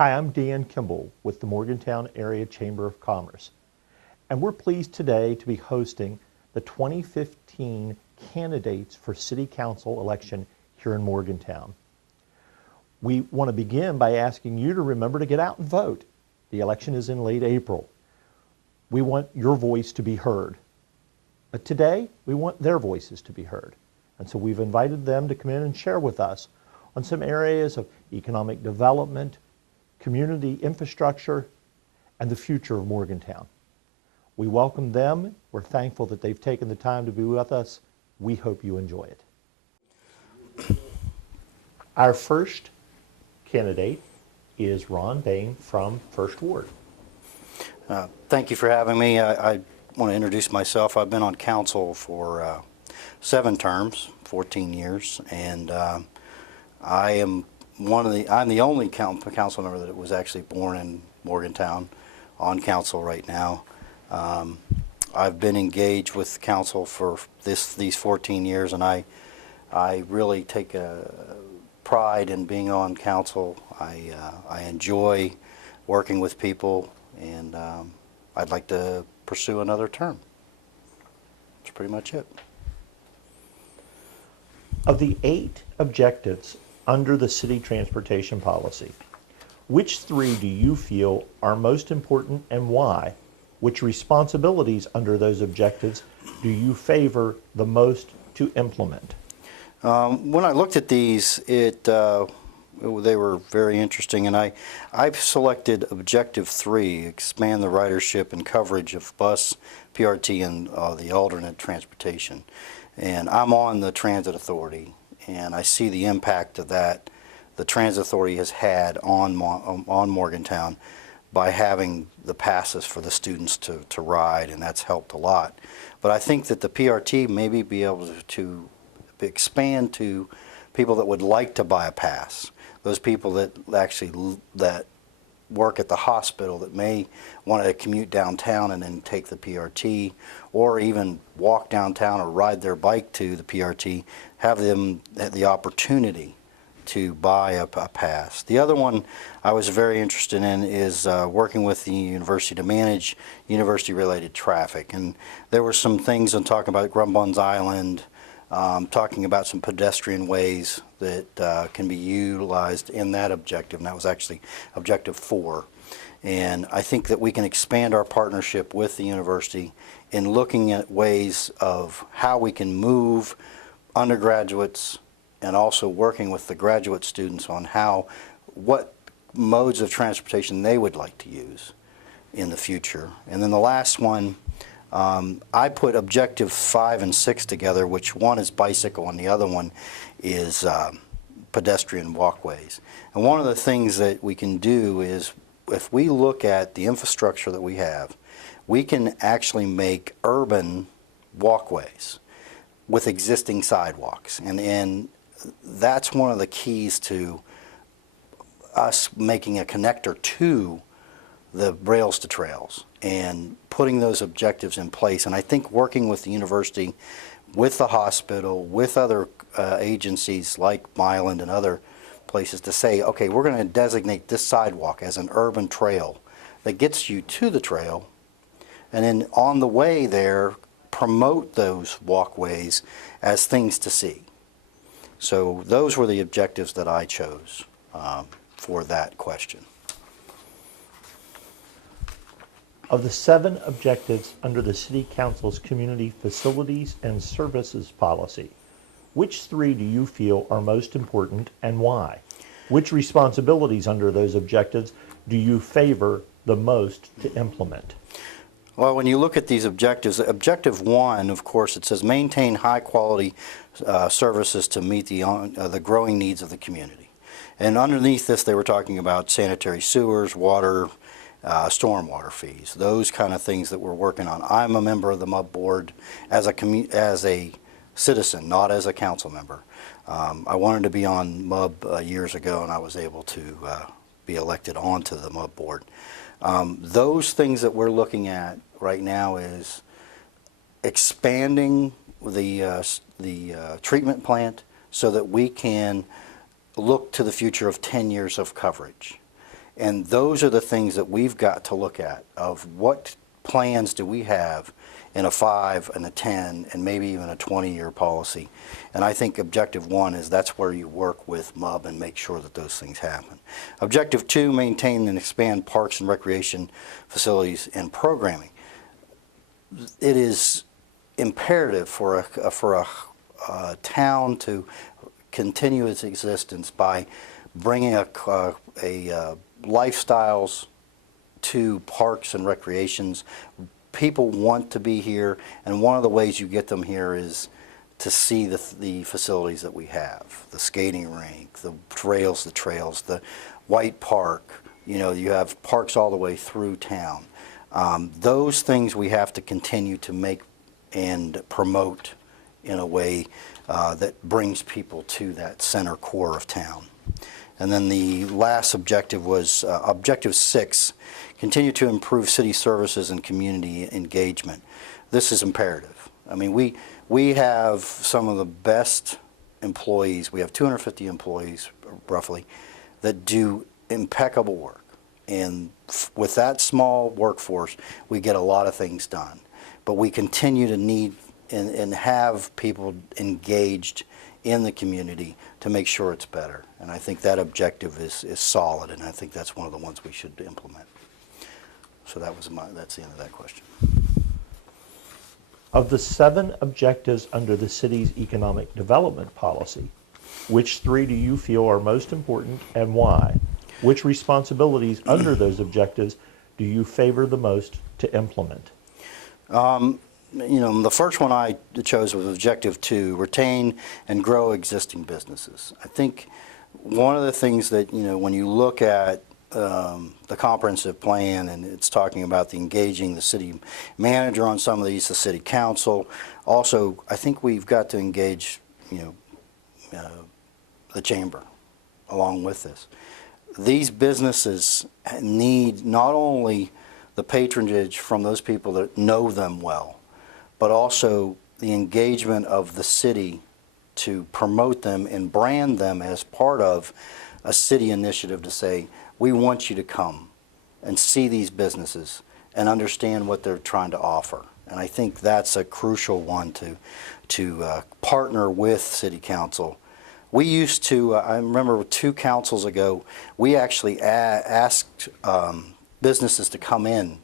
Hi, I'm Dan Kimball with the Morgantown Area Chamber of Commerce, and we're pleased today to be hosting the 2015 candidates for City Council election here in Morgantown. We want to begin by asking you to remember to get out and vote. The election is in late April. We want your voice to be heard. But today, we want their voices to be heard. And so we've invited them to come in and share with us on some areas of economic development, community infrastructure, and the future of Morgantown. We welcome them. We're thankful that they've taken the time to be with us. We hope you enjoy it. Our first candidate is Ron Bane from First Ward. Thank you for having me. I want to introduce myself. I've been on council for 7 terms, 14 years, and I'm the only council member that was actually born in Morgantown on council right now. I've been engaged with council for these 14 years, and I really take a pride in being on council. I enjoy working with people, and I'd like to pursue another term. That's pretty much it. Of the 8 objectives under the city transportation policy, which 3 do you feel are most important and why? Which responsibilities under those objectives do you favor the most to implement? When I looked at these, they were very interesting, and I've selected Objective 3, expand the ridership and coverage of bus, PRT, and the alternate transportation. And I'm on the Transit Authority, and I see the impact of that the Transit Authority has had on Morgantown by having the passes for the students to ride, and that's helped a lot. But I think that the PRT maybe be able to expand to people that would like to buy a pass, those people that work at the hospital that may want to commute downtown and then take the PRT, or even walk downtown or ride their bike to the PRT, have them the opportunity to buy a pass. The other one I was very interested in is working with the university to manage university-related traffic. And there were some things I'm talking about Grumbuns Island, talking about some pedestrian ways that can be utilized in that objective, and that was actually Objective 4. And I think that we can expand our partnership with the university in looking at ways of how we can move undergraduates and also working with the graduate students on what modes of transportation they would like to use in the future. And then the last one, I put Objective 5 and 6 together, which one is bicycle and the other one is pedestrian walkways. And one of the things that we can do is, if we look at the infrastructure that we have, we can actually make urban walkways with existing sidewalks. And that's one of the keys to us making a connector to the rails to trails and putting those objectives in place. And I think working with the university, with the hospital, with other agencies like Myland and other places to say, okay, we're going to designate this sidewalk as an urban trail that gets you to the trail, and then on the way there, promote those walkways as things to see. So those were the objectives that I chose for that question. Of the 7 objectives under the City Council's Community Facilities and Services Policy, which 3 do you feel are most important and why? Which responsibilities under those objectives do you favor the most to implement? Well, when you look at these objectives, Objective 1, of course, it says maintain high quality services to meet the growing needs of the community. And underneath this, they were talking about sanitary sewers, water, stormwater fees, those kind of things that we're working on. I'm a member of the MUB board as a citizen, not as a council member. I wanted to be on MUB years ago, and I was able to be elected onto the MUB board. Those things that we're looking at right now is expanding the treatment plant so that we can look to the future of 10 years of coverage. And those are the things that we've got to look at, of what plans do we have in a 5 and a 10 and maybe even a 20-year policy. And I think objective 1 is that's where you work with MUB and make sure that those things happen. Objective 2, maintain and expand parks and recreation facilities and programming. It is imperative for a town to continue its existence by bringing lifestyles to parks and recreations. People want to be here, and one of the ways you get them here is to see the facilities that we have, the skating rink, the trails, the White Park. You know, you have parks all the way through town. Those things we have to continue to make and promote in a way that brings people to that center core of town. And then the last objective was objective 6, continue to improve city services and community engagement. This is imperative. I mean, we have some of the best employees. We have 250 employees, roughly, that do impeccable work. And with that small workforce, we get a lot of things done. But we continue to need and have people engaged in the community to make sure it's better. And I think that objective is solid, and I think that's one of the ones we should implement. So that's the end of that question. Of the 7 objectives under the city's economic development policy, which 3 do you feel are most important and why? Which responsibilities under those objectives do you favor the most to implement? You know, the first one I chose was objective 2, retain and grow existing businesses. I think one of the things that, you know, when you look at the comprehensive plan, and it's talking about engaging the city manager on some of these, the city council. Also, I think we've got to engage, you know, the chamber along with this. These businesses need not only the patronage from those people that know them well, but also the engagement of the city to promote them and brand them as part of a city initiative to say, we want you to come and see these businesses and understand what they're trying to offer. And I think that's a crucial one to partner with City Council. We used to, I remember 2 councils ago, we actually asked businesses to come in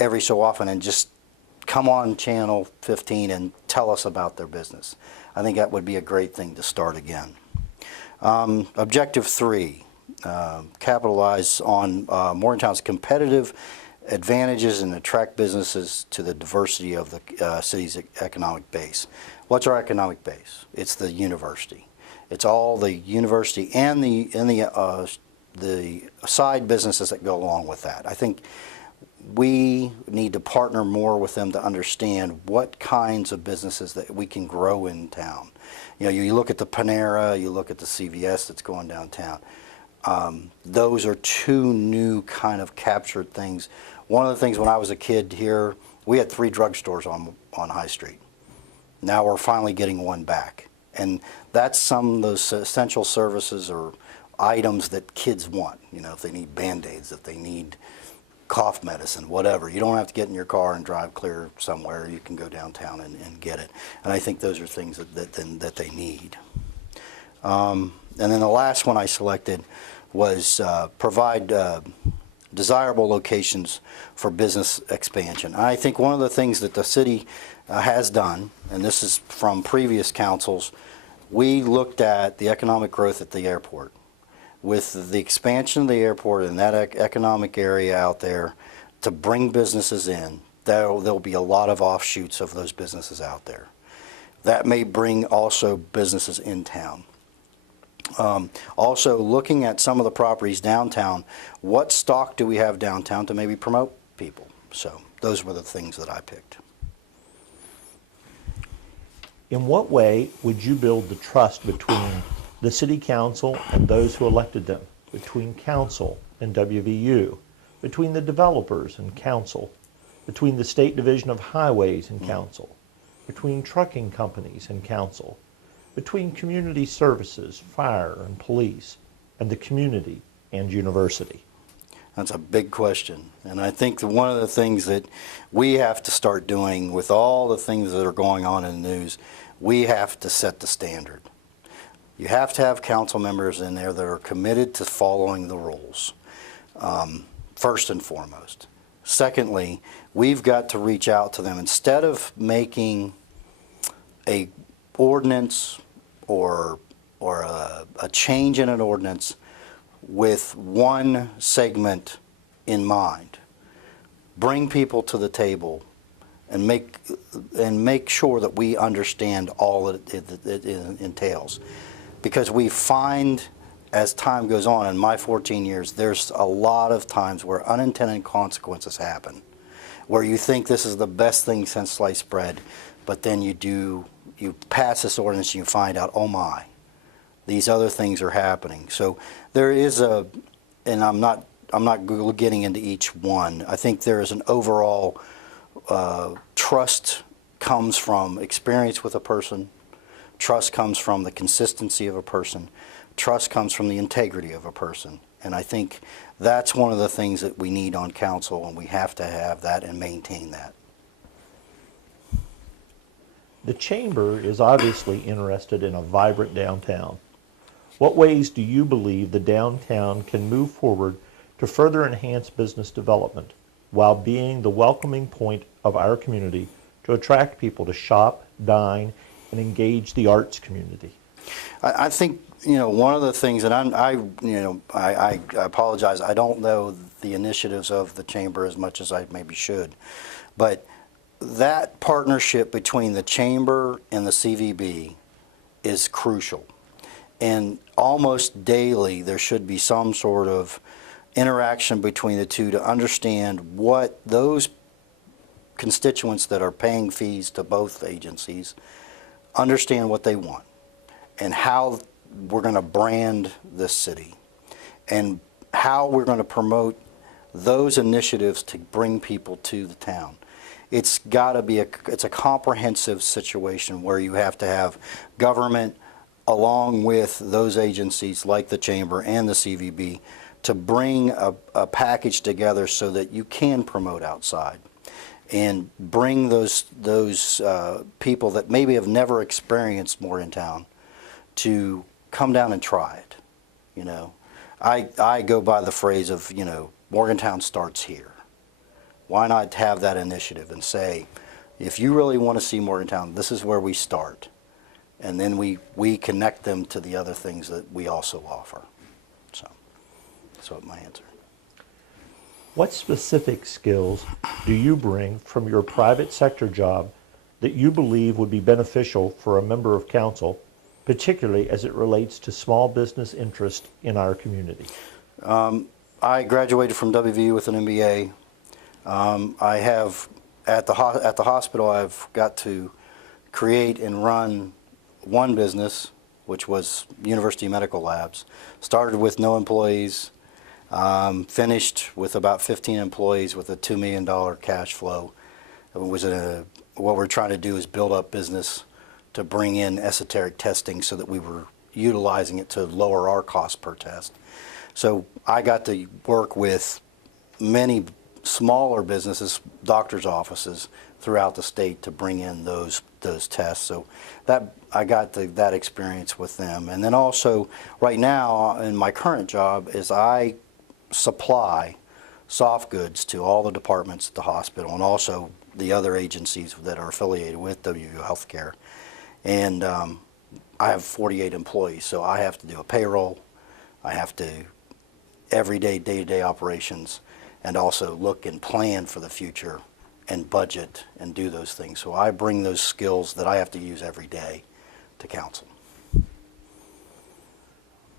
every so often and just come on Channel 15 and tell us about their business. I think that would be a great thing to start again. Objective 3, capitalize on Morgantown's competitive advantages and attract businesses to the diversity of the city's economic base. What's our economic base? It's the university. It's all the university and the side businesses that go along with that. I think we need to partner more with them to understand what kinds of businesses that we can grow in town. You know, you look at the Panera, you look at the CVS that's going downtown. Those are 2 new kind of captured things. One of the things when I was a kid here, we had 3 drugstores on High Street. Now we're finally getting one back. And that's some of those essential services or items that kids want. You know, if they need Band-Aids, if they need cough medicine, whatever. You don't have to get in your car and drive clear somewhere. You can go downtown and get it. And I think those are things that they need. And then the last one I selected was provide desirable locations for business expansion. And I think one of the things that the city has done, and this is from previous councils, we looked at the economic growth at the airport. With the expansion of the airport and that economic area out there to bring businesses in, there'll be a lot of offshoots of those businesses out there. That may bring also businesses in town. Also looking at some of the properties downtown, what stock do we have downtown to maybe promote people? So those were the things that I picked. In what way would you build the trust between the City Council and those who elected them, between Council and WVU, between the developers and Council, between the State Division of Highways and Council, between trucking companies and Council, between community services, fire and police, and the community and university? That's a big question. And I think that one of the things that we have to start doing with all the things that are going on in the news, we have to set the standard. You have to have council members in there that are committed to following the rules, first and foremost. Secondly, we've got to reach out to them. Instead of making a ordinance or a change in an ordinance with one segment in mind, bring people to the table and make sure that we understand all it entails. Because we find, as time goes on, in my 14 years, there's a lot of times where unintended consequences happen, where you think this is the best thing since sliced bread, but then you pass this ordinance and you find out, oh my, these other things are happening. So there is and I'm not getting into each one. I think there is an overall trust comes from experience with a person. Trust comes from the consistency of a person. Trust comes from the integrity of a person. And I think that's one of the things that we need on council, and we have to have that and maintain that. The Chamber is obviously interested in a vibrant downtown. What ways do you believe the downtown can move forward to further enhance business development while being the welcoming point of our community to attract people to shop, dine, and engage the arts community? I think, one of the things, and I apologize, I don't know the initiatives of the Chamber as much as I maybe should, but that partnership between the Chamber and the CVB is crucial. And almost daily there should be some sort of interaction between the two to understand what those constituents that are paying fees to both agencies understand what they want and how we're going to brand this city and how we're going to promote those initiatives to bring people to the town. It's got to be it's a comprehensive situation where you have to have government along with those agencies like the Chamber and the CVB to bring a package together so that you can promote outside and bring those people that maybe have never experienced Morgantown to come down and try it. I go by the phrase of, Morgantown starts here. Why not have that initiative and say, if you really want to see Morgantown, this is where we start. And then we connect them to the other things that we also offer. So that's my answer. What specific skills do you bring from your private sector job that you believe would be beneficial for a member of council, particularly as it relates to small business interest in our community? I graduated from WVU with an MBA. I have, at the hospital, I've got to create and run one business, which was University Medical Labs. Started with no employees, finished with about 15 employees with a $2 million cash flow. What we're trying to do is build up business to bring in esoteric testing so that we were utilizing it to lower our cost per test. So I got to work with many smaller businesses, doctors' offices throughout the state to bring in those tests. So that I got that experience with them. And then also right now in my current job is I supply soft goods to all the departments at the hospital and also the other agencies that are affiliated with WVU Healthcare. And I have 48 employees, so I have to do a payroll. I have to everyday, day-to-day operations, and also look and plan for the future and budget and do those things. So I bring those skills that I have to use every day to council.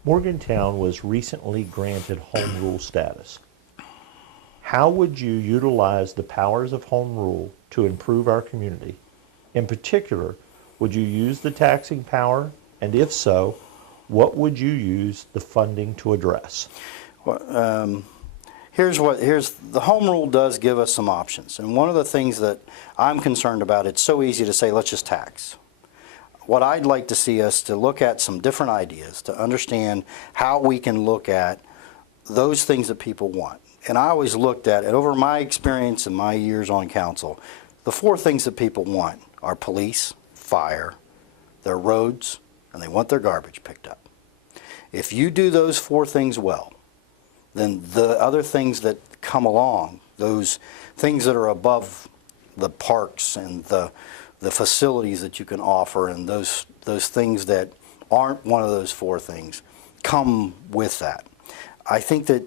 Morgantown was recently granted home rule status. How would you utilize the powers of home rule to improve our community? In particular, would you use the taxing power? And if so, what would you use the funding to address? Well, here's the home rule does give us some options. And one of the things that I'm concerned about, it's so easy to say, let's just tax. What I'd like to see us to look at some different ideas to understand how we can look at those things that people want. And I always looked at it, over my experience and my years on council, the four things that people want are police, fire, their roads, and they want their garbage picked up. If you do those four things well, then the other things that come along, those things that are above the parks and the facilities that you can offer, and those things that aren't one of those four things, come with that. I think that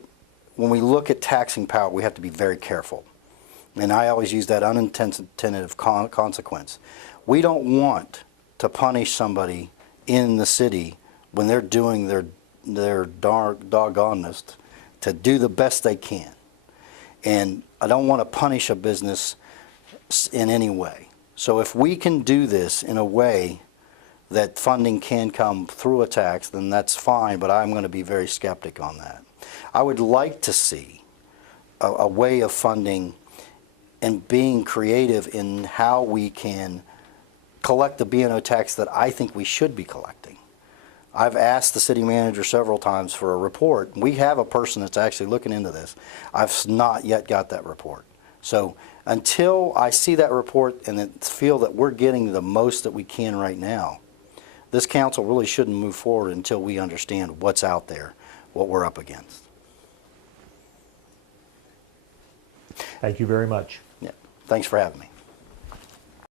when we look at taxing power, we have to be very careful. And I always use that unintended consequence. We don't want to punish somebody in the city when they're doing their doggonest to do the best they can. And I don't want to punish a business in any way. So if we can do this in a way that funding can come through a tax, then that's fine, but I'm going to be very skeptic on that. I would like to see a way of funding and being creative in how we can collect the B&O tax that I think we should be collecting. I've asked the city manager several times for a report. We have a person that's actually looking into this. I've not yet got that report. So until I see that report and feel that we're getting the most that we can right now, this council really shouldn't move forward until we understand what's out there, what we're up against. Thank you very much. Yeah. Thanks for having me.